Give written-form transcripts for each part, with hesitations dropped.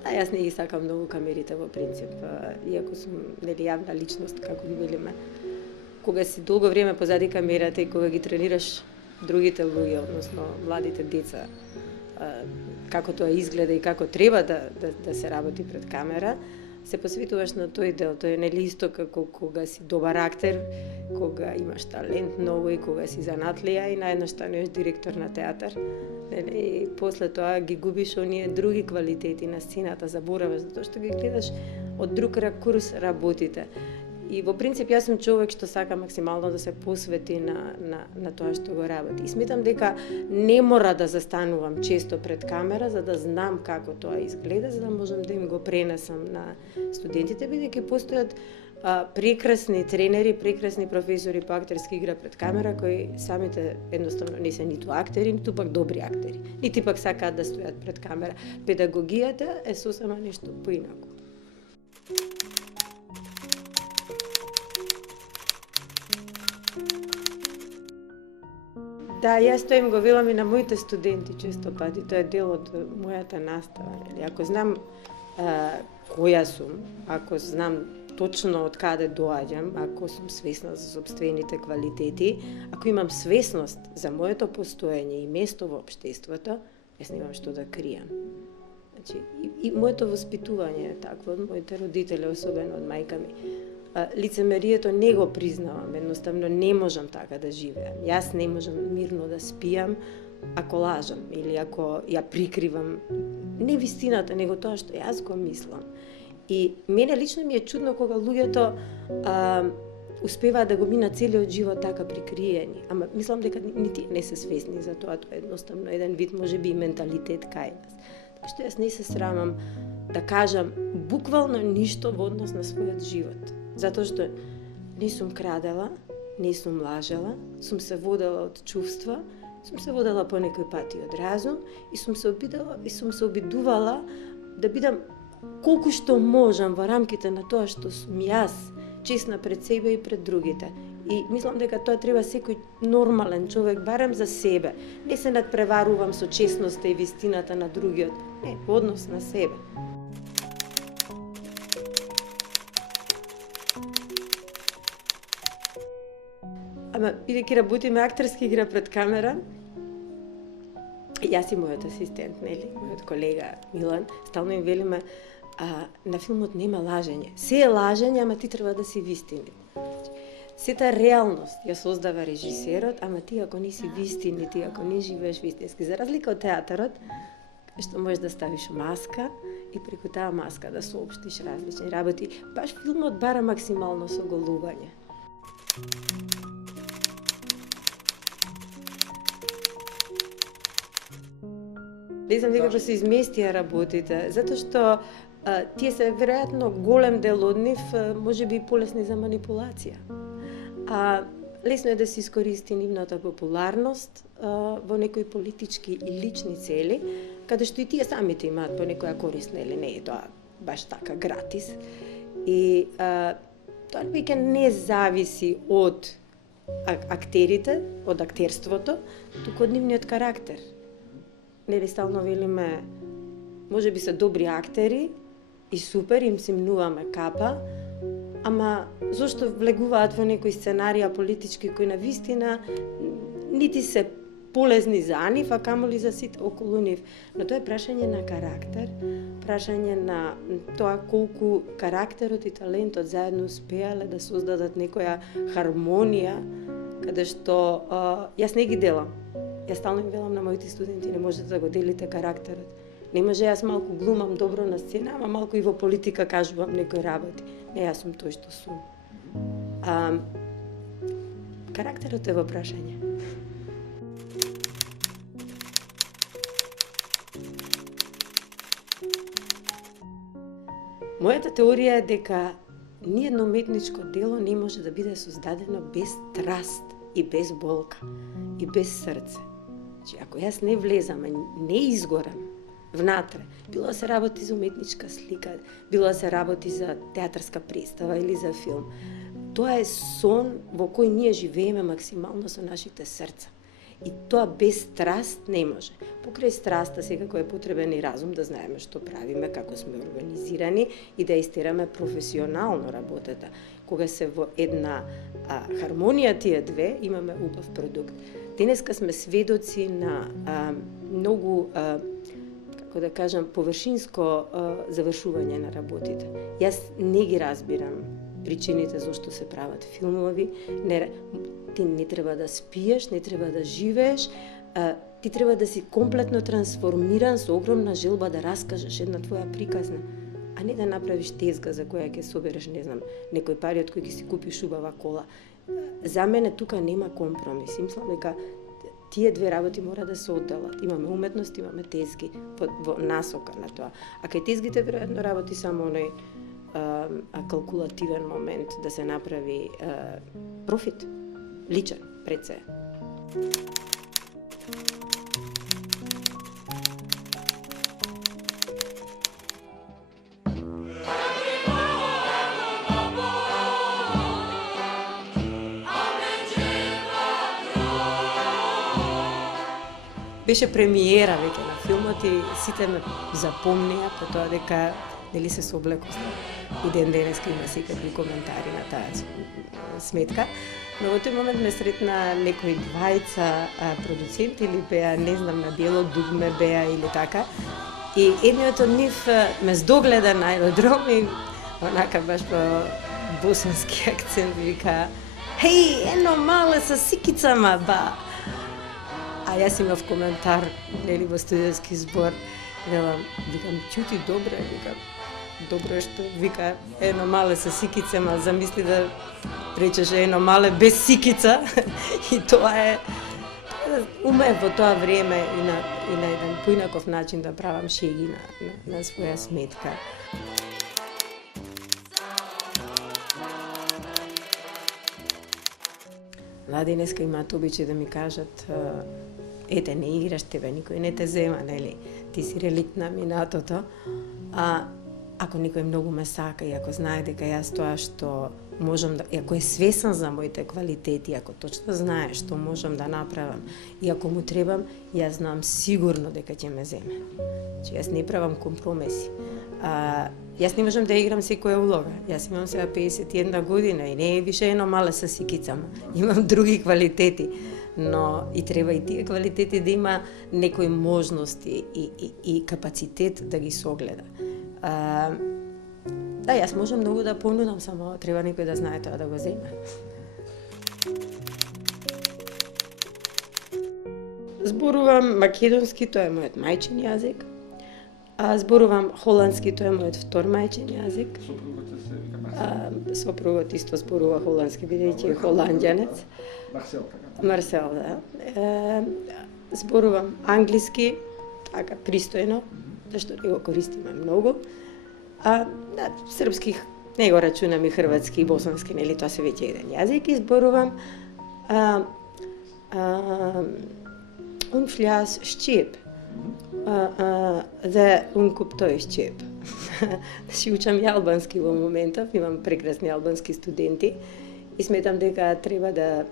Да, јас не ги сакам многу камерите во принцип, иако сум нели јавна личност, како ги велиме. Кога си долго време позади камерата и кога ги тренираш другите луѓе, односно младите деца, како тоа изгледа и како треба да се работи пред камера, се посветуваш на тој дел. Тој е нели исто како кога си добар актер, кога имаш талент многу и кога си занатлија и наеднаш станеш директор на театар. И после тоа ги губиш оние други квалитети на сцената, забораваш, затоа што ги гледаш од друг ракурс работите. И во принцип јас сум човек што сака максимално да се посвети на тоа што го работи. И сметам дека не мора да застанувам често пред камера за да знам како тоа изгледа, за да можам да им го пренесам на студентите, бидејќи постојат прекрасни тренери, прекрасни професори по актерски игра пред камера, кои самите едноставно не се ниту актери, ниту пак добри актери, нити пак сакаат да стојат пред камера. Педагогијата е сосема нешто поинаку. Да, јас тоа им го велам и на моите студенти често пати, тоа е дел од мојата настава. Ако знам која сум, ако знам точно од каде доаѓам, ако сум свесна за сопствените квалитети, ако имам свесност за моето постоење и место во општеството, јас немам што да кријам. Значи, и моето воспитување е такво, од моите родители, особено од мајка ми. Лицемерието не го признавам, едноставно не можам така да живеам. Јас не можам мирно да спијам ако лажам или ако ја прикривам не вистината, него тоа што јас го мислам. И мене лично ми е чудно кога луѓето успеваат да го минат целиот живот така прикриени. Ама мислам дека нити не се свесни за тоа, тоа е едноставно еден вид можеби менталитет кај нас. Така што јас не се срамам да кажам буквално ништо во однос на својот живот. Затоа што не сум крадела, не сум лажела, сум се водела од чувства, сум се водела по некој пати од разум и сум се обидувала да бидам колку што можам во рамките на тоа што сум јас, честна пред себе и пред другите. И мислам дека тоа треба секој нормален човек, барем за себе. Не се надпреварувам со честноста и вистината на другиот, не, во однос на себе. Ама, бидејќи работиме актерски игра пред камера, јас и мојот асистент, нели, мојот колега Милан, стално им велиме, на филмот нема лажење. Се е лажење, ама ти треба да си вистинит. Сета реалност ја создава режисерот, ама ти ако не си вистинит, ти ако не живееш вистински, за разлика од театарот, што можеш да ставиш маска и преку таа маска да соопштиш различни работи, баш филмот бара максимално соголување. Не знам дека се изместија работите, затоа што тие се веројатно голем дел од нив можеби полесни за манипулација. Лесно е да се искористи нивната популарност во некои политички и лични цели, каде што и тие самите имаат по некоја корист, нели, не е тоа баш така гратис. И тоа веќе не зависи од актерите, од актерството, туку од нивниот карактер. Нели стално велиме, може би се добри актери и супер, им се мнуваме капа, ама зошто влегуваат во некои сценарија политички кои на вистина нити се полезни за нив, а камоли за сите околу нив. Но тоа е прашање на карактер, прашање на тоа колку карактерот и талентот заедно успеале да создадат некоја хармонија, каде што јас не ги делам. Јас стално им велам на моите студенти, не можете да го делите карактерот. Не може јас малку глумам добро на сцена, ама малку и во политика кажувам некои работи. Не, јас сум тој што сум. Карактерот е во прашање. Мојата теорија е дека ниедно уметничко дело не може да биде создадено без страст и без болка и без срце. Значи, ако јас не влезам, не изгорам внатре, било да се работи за уметничка слика, било да се работи за театарска представа или за филм, тоа е сон во кој ние живееме максимално со нашите срца. И тоа без страст не може. Покрај страста секако е потребен и разум да знаеме што правиме, како сме организирани и да истераме професионално работата. Кога се во една хармонија тие две, имаме убав продукт. Денеска сме сведоци на многу, како да кажам, површинско завршување на работите. Јас не ги разбирам причините зашто се прават филмови. Ти не треба да спиеш, не треба да живееш, ти треба да си комплетно трансформиран со огромна желба да раскажеш една твоја приказна, а не да направиш тезга за која ќе собереш, не знам, некој пари од кој ќе си купиш убава кола. За мене тука нема компромис. Мислам дека тие две работи мора да се одделат. Имаме уметност, имаме тезги во насока на тоа. А кај тезгите веројатно работи само оној калкулативен момент да се направи профит, личен пред се. Беше премиера веќе на филмот и сите ме запомнија по тоа дека нели се сооблекоста. И ден денеска има секакви коментари на таа сметка. Но во тој момент ме сретна некои двајца продуценти или беа, не знам, на бело дугме беа или така. И едниот од нив ме здогледа на аеродром и онака баш по босански акцент вика: "Хеј, ено мале со сикицама, ба!" А јас имав коментар, нели, во студиоски збор, викам, чути добре, викам, добро е што вика ено мале со сикицама, замисли да речеше ено мале без сикица. И тоа е умеев во тоа време и на еден поинаков начин да правам шеги на своја сметка. Млади днеска имаат обичај да ми кажат: "Ете, не играш, тебе никој не те зема, нели? Ти си реликт на минатото." Ако никој многу ме сака и ако знае дека јас тоа што можам да, ако е свесен за моите квалитети, ако точно знае што можам да направам и ако му требам, јас знам сигурно дека ќе ме земе. Че јас не правам компромиси. Јас не можам да играм секоја улога. Јас имам сега 51 година и не е више ено мале со сикицама. Имам други квалитети, но и треба и тие квалитети да има некои можности и капацитет да ги согледа. Да, јас можам многу да понудам, само треба некој да знае тоа да го земе. Зборувам македонски, тоа е мојот мајчин јазик. Зборувам холандски, тоа е мојот втор мајчин јазик. Сопругот исто зборува холандски, бидејќи е холанѓанец. Марсел, да. Зборувам англиски, така пристојно, зашто не го користиме многу. Српски не го рачунам, и хрватски и босански, нели, тоа се веќе еден јазик. И зборувам фљас Шчип. За куп тој Шчип. Значи, учам и албански во моментов, имам прекрасни албански студенти и сметам дека треба да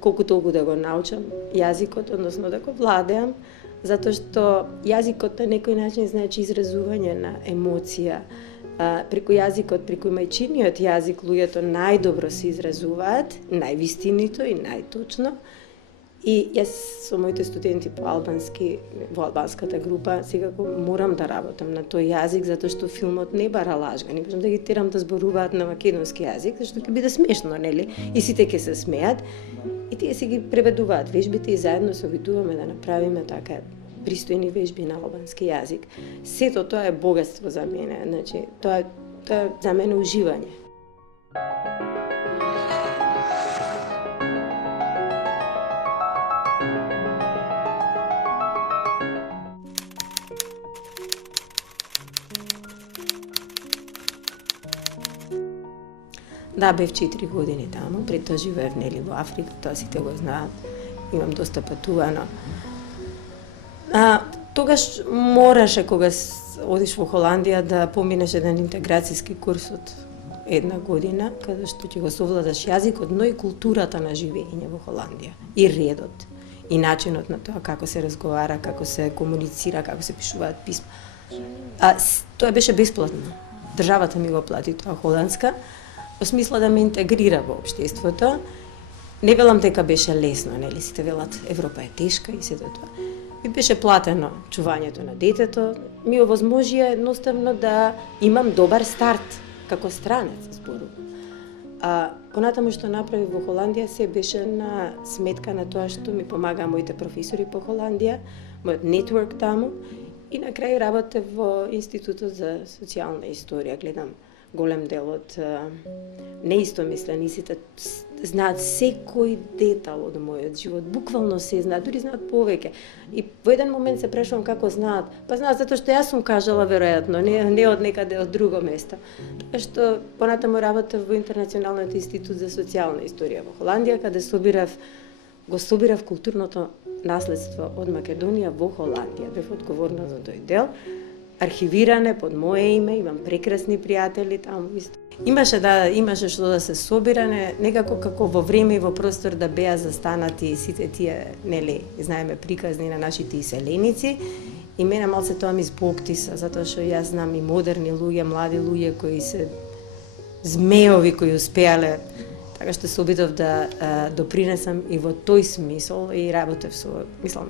колку толку да го научам јазикот, односно да го владеам, затоа што јазикот на некој начин значи изразување на емоција. Преку јазикот, преку мајчиниот јазик, луѓето најдобро се изразуваат, највистинито и најточно. И јас со моите студенти по албански, во албанската група, секако морам да работам на тој јазик, затоа што филмот не бара лажга. Не можам да ги терам да зборуваат на македонски јазик, зашто ќе биде смешно, нели? И сите ќе се смеат. И тие си ги преведуваат вежбите и заедно се обидуваме да направиме така пристојни вежби на албански јазик. Сето тоа е богатство за мене, значи тоа е за мене уживање. Да, бев 4 години таму, пред тоа живеев, нели, во Африка, тоа сите го знаат, имам доста патувано. Тогаш мораше, кога одиш во Холандија, да поминеш еден интеграцијски курс од една година, каде што ќе го совладаш јазикот, но и културата на живење во Холандија. И редот, и начинот на тоа како се разговара, како се комуницира, како се пишуваат писма. Тоа беше бесплатно. Државата ми го плати тоа холандска, во смисла да ме интегрира во општеството. Не велам дека беше лесно, нели, сите велат Европа е тешка и сето тоа. Ми беше платено чувањето на детето, ми овозможија едноставно да имам добар старт како странец, зборувам. Понатаму што направи во Холандија се беше на сметка на тоа што ми помагаа моите професори по Холандија, мојот нетворк таму и на крај работев во Институтот за социјална историја. Гледам голем дел од неистомислениците знаат секој детал од мојот живот, буквално се знаат, дури знаат повеќе. И во еден момент се прашувам како знаат. Па знаат затоа што јас сум кажала веројатно, не од некаде од друго место. Тоа што понатаму работев во Интернационалниот институт за социјална историја во Холандија, каде го собирав културното наследство од Македонија во Холандија. Бев одговорна за тој дел. Архивиране под мое име, имам прекрасни пријатели таму исто. Имаше што да се собира, некако како во време и во простор да беа застанати сите тие, нели, знаеме приказни на нашите иселеници. И мене малце тоа ми збоктиса, затоа што јас знам и модерни луѓе, млади луѓе кои се змеови кои успеале, така што се обидов да допринесам и во тој смисол и работев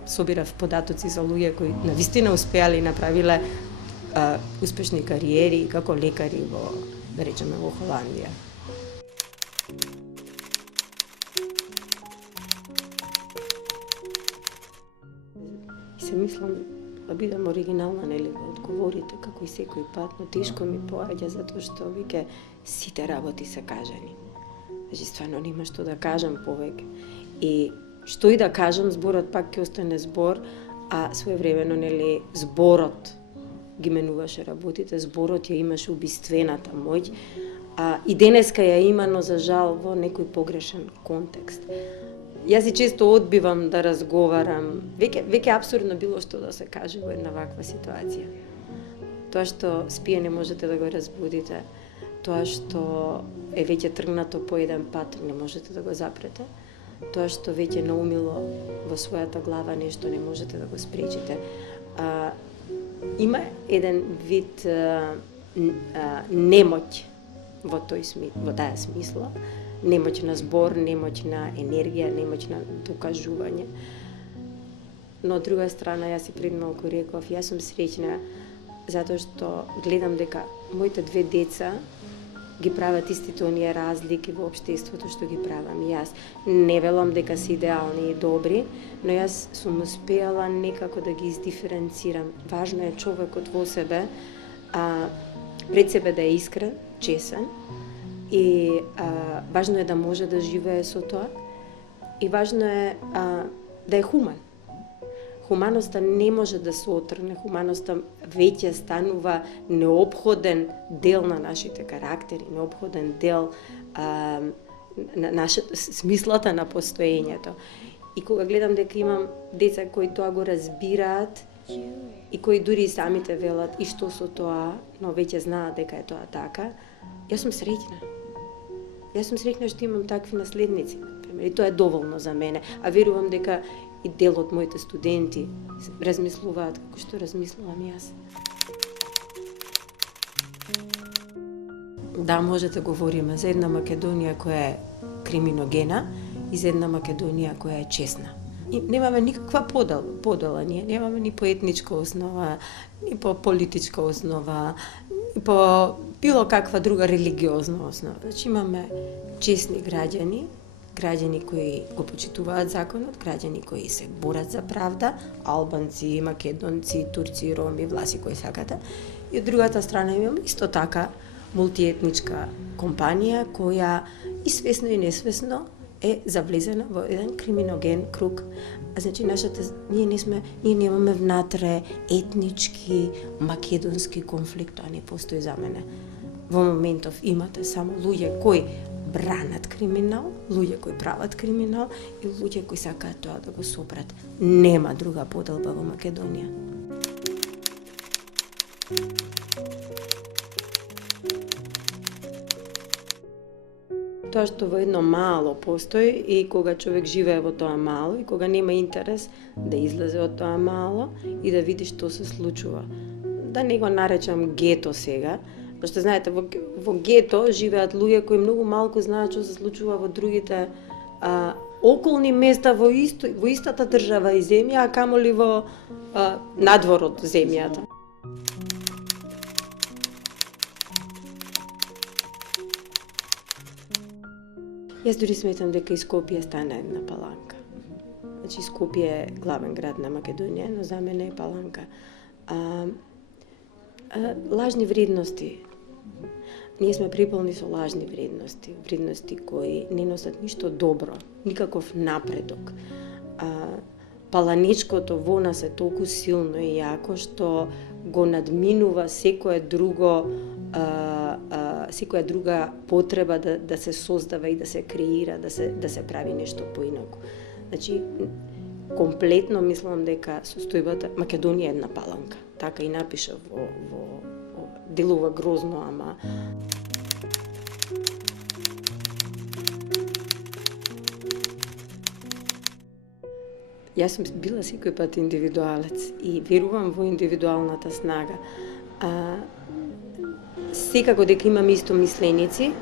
собирав податоци за луѓе кои навистина успеале и направиле успешни кариери како лекари да речеме, во Холандија. И се мислам да бидам оригинална, нели, во одговорите, како и секој пат, но тешко ми поаѓа затоа што веќе сите работи се кажани. Значи, стварно нема што да кажам повеќе. И што и да кажам, зборот пак ќе остане збор, а своевремено, нели, зборот ги менуваше работите, зборот ја имаше убиствената моќ, и денеска ја има, но за жал во некој погрешен контекст. Јас и често одбивам да разговарам, веќе апсурдно било што да се каже во една ваква ситуација. Тоа што спие не можете да го разбудите, тоа што е веќе тргнато по еден пат не можете да го запрете, тоа што веќе наумило во својата глава нешто не можете да го спречите. Има еден вид немоќ во таа смисла, немоќ на збор, немоќ на енергија, немоќ на докажување. Но од друга страна, јас и пред малку реков, јас сум среќна затоа што гледам дека моите две деца ги прават истите оние разлики во општеството што ги правам и јас. Не велам дека се идеални и добри, но јас сум успеала некако да ги издиференцирам. Важно е човекот во себе, пред себе да е искрен, чесен и важно е да може да живее со тоа и важно е да е хуман. Хуманоста не може да се отргне, хуманоста веќе станува неопходен дел на нашите карактери, неопходен дел на смислата на постоењето. И кога гледам дека имам деца кои тоа го разбираат и кои дури самите велат и што со тоа, но веќе знаат дека е тоа така, јас сум среќна. Јас сум среќна што имам такви наследници, например, и тоа е доволно за мене, а верувам дека и дел од моите студенти размислуваат како што размислувам јас. Да, може да говориме за една Македонија која е криминогена и за една Македонија која е честна. И немаме никаква подела, ние немаме ни по етничка основа, ни по политичка основа, ни по било каква друга религиозна основа. Значи имаме честни граѓани кои го почитуваат законот, граѓани кои се борат за правда, албанци, македонци, турци, роми, власи кои сакате. И од другата страна имаме исто така мултиетничка компанија која и свесно и несвесно е завлезена во еден криминоген круг. Значи ние немаме внатре етнички македонски конфликт, тоа не постои за мене. Во моментов имате само луѓе кои бранат криминал, луѓе кои прават криминал и луѓе кои сакаат тоа да го сопрат. Нема друга поделба во Македонија. тоа што во едно мало постои и кога човек живее во тоа мало и кога нема интерес да излезе од тоа мало и да види што се случува. Да не го наречам гето сега, пошто знаете во гето живеат луѓе кои многу малку знаат што се случува во другите околни места во истата држава и земја, а камоли во надвор од земјата. Јас дури сметам дека и Скопје стана една Паланка. Значи Скопје е главен град на Македонија, но за мене е Паланка. Лажни вредности. Ние сме приполни со лажни вредности, вредности кои не носат ништо добро, никаков напредок. Паланичкото во нас е толку силно и јако што го надминува секоја друга потреба да се создава и да се креира, да се прави нешто поинаку. Значи, комплетно мислам дека состојбата Македонија е една Паланка. Така и напиша во делува грозно, ама јас сум била секој пат индивидуалец и верувам во индивидуалната снага. Секако дека имам исто мисленици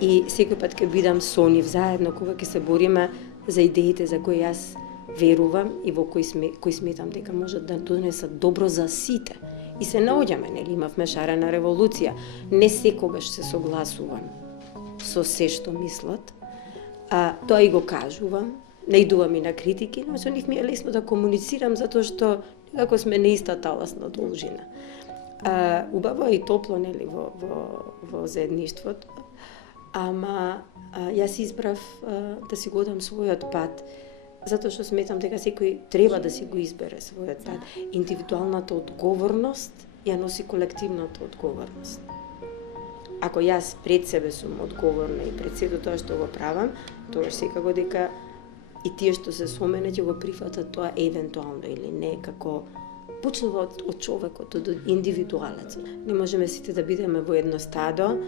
и секој пат ќе бидам со нив заедно кога ќе се бориме за идеите за кои јас верувам и во кои сметам дека можат да донесат добро за сите. И се наоѓаме, нели, имавме шарена револуција. Не секогаш се согласувам со се што мислат. Тоа и го кажувам, наидувам и на критики, но со нив ми е лесно да комуницирам затоа што некако сме на иста таласна должина. Убаво и топло, нели, во заедништвото, ама јас избрав да си го дам својот пат, затоа што сметам дека секој треба да си го избере својот пат. Индивидуалната одговорност ја носи колективната одговорност. Ако јас пред себе сум одговорна и пред сето тоа што го правам, тогаш секако дека и тие што се со мене ќе го прифатат тоа евентуално или не, како почнува од човекот, од индивидуалецот. Не можеме сите да бидеме во едно стадо,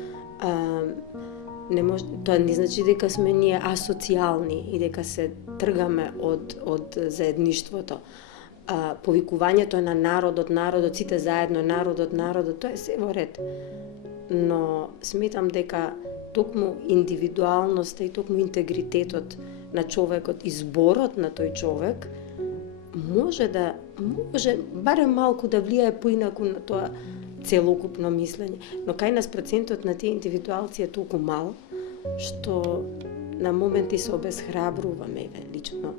тоа не значи дека сме ние асоцијални и дека се тргаме од заедништвото. Повикувањето на народот, сите заедно, народот, тоа е се во ред. Но сметам дека токму индивидуалноста и токму интегритетот на човекот, изборот на тој човек, може барем малку да влијае поинаку на тоа целокупно мислење. Но кај нас процентот на тие индивидуалци е толку мал, што на моменти се обесхрабруваме, лично,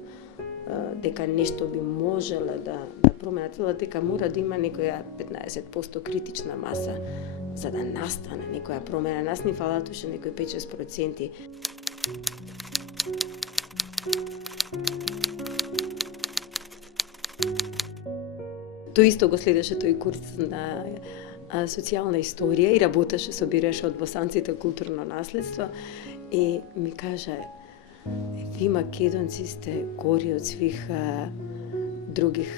дека нешто би можеле да променат, дека мора да има некоја 15% критична маса за да настане некоја промена. Нас ни фалат уште некои 5-6%. Тој исто го следеше тој курс на социјална историја и работеше, собираше од босанците културно наследство и ми кажа: ви македонци сте гори од свих других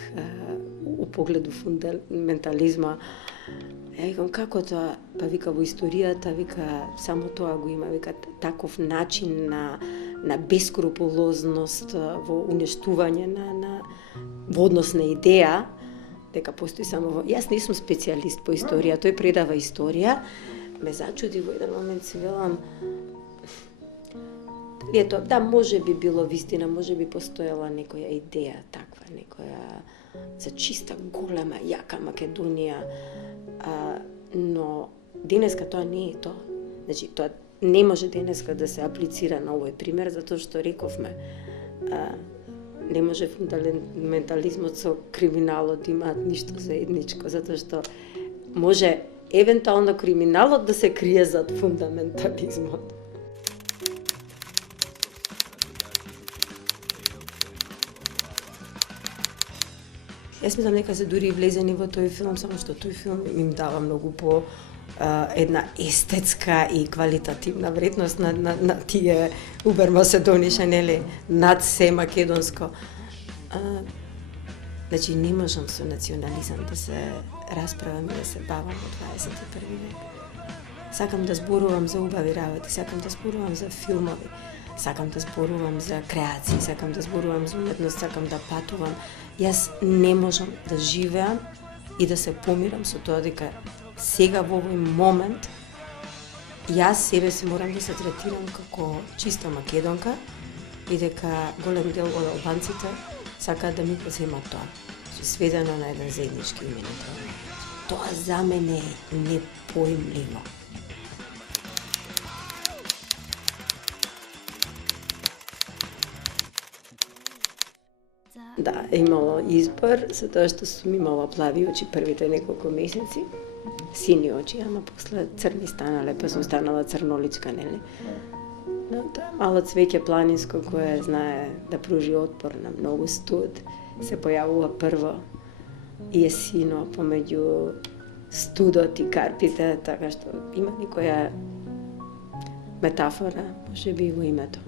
у погледу фундаментализма. Ја викам, како тоа? Па вика, во историјата, вика, само тоа го има, вика, таков начин на бескрупулозност во уништување во однос на идеја, дека постои само во... Јас не сум специјалист по историја, тој предава историја, ме зачуди во еден момент, си велам, ето, да, може би било вистина, може би постоела некоја идеја таква, некоја за чиста, голема, јака Македонија, но денеска тоа не е тоа. Значи, тоа не може денеска да се аплицира на овој пример, затоа што рековме, не може фундаментализмот со криминалот да имаат ништо заедничко, затоа што може евентуално криминалот да се крие зад фундаментализмот. Јас мислам дека се дури и влезени во тој филм, само што тој филм им дава многу по една естетска и квалитативна вредност на тие убер македоничи, нели, над се македонско. Значи, не можам со национализам да се расправам и да се бавам во 21 век. Сакам да зборувам за убави работи, сакам да зборувам за филмови, сакам да зборувам за креации, сакам да зборувам за уметност, сакам да патувам. Јас не можам да живеам и да се помирам со тоа дека сега во овој момент јас себе си морам да се третирам како чиста македонка и дека голем дел од албанците сакаат да ми поземат тоа. Сведено на еден заеднички именител. Тоа за мене е непоимливо. Да, имало избор, за тоа што сум имала плави очи првите неколку месеци, сини очи, ама после црни станале, па сум станала црноличка, нели? Но тоа мало цвеќе планинско кое знае да пружи отпор на многу студ, се појавува прво јесино помеѓу студот и карпите, така што има некоја метафора, може би во името.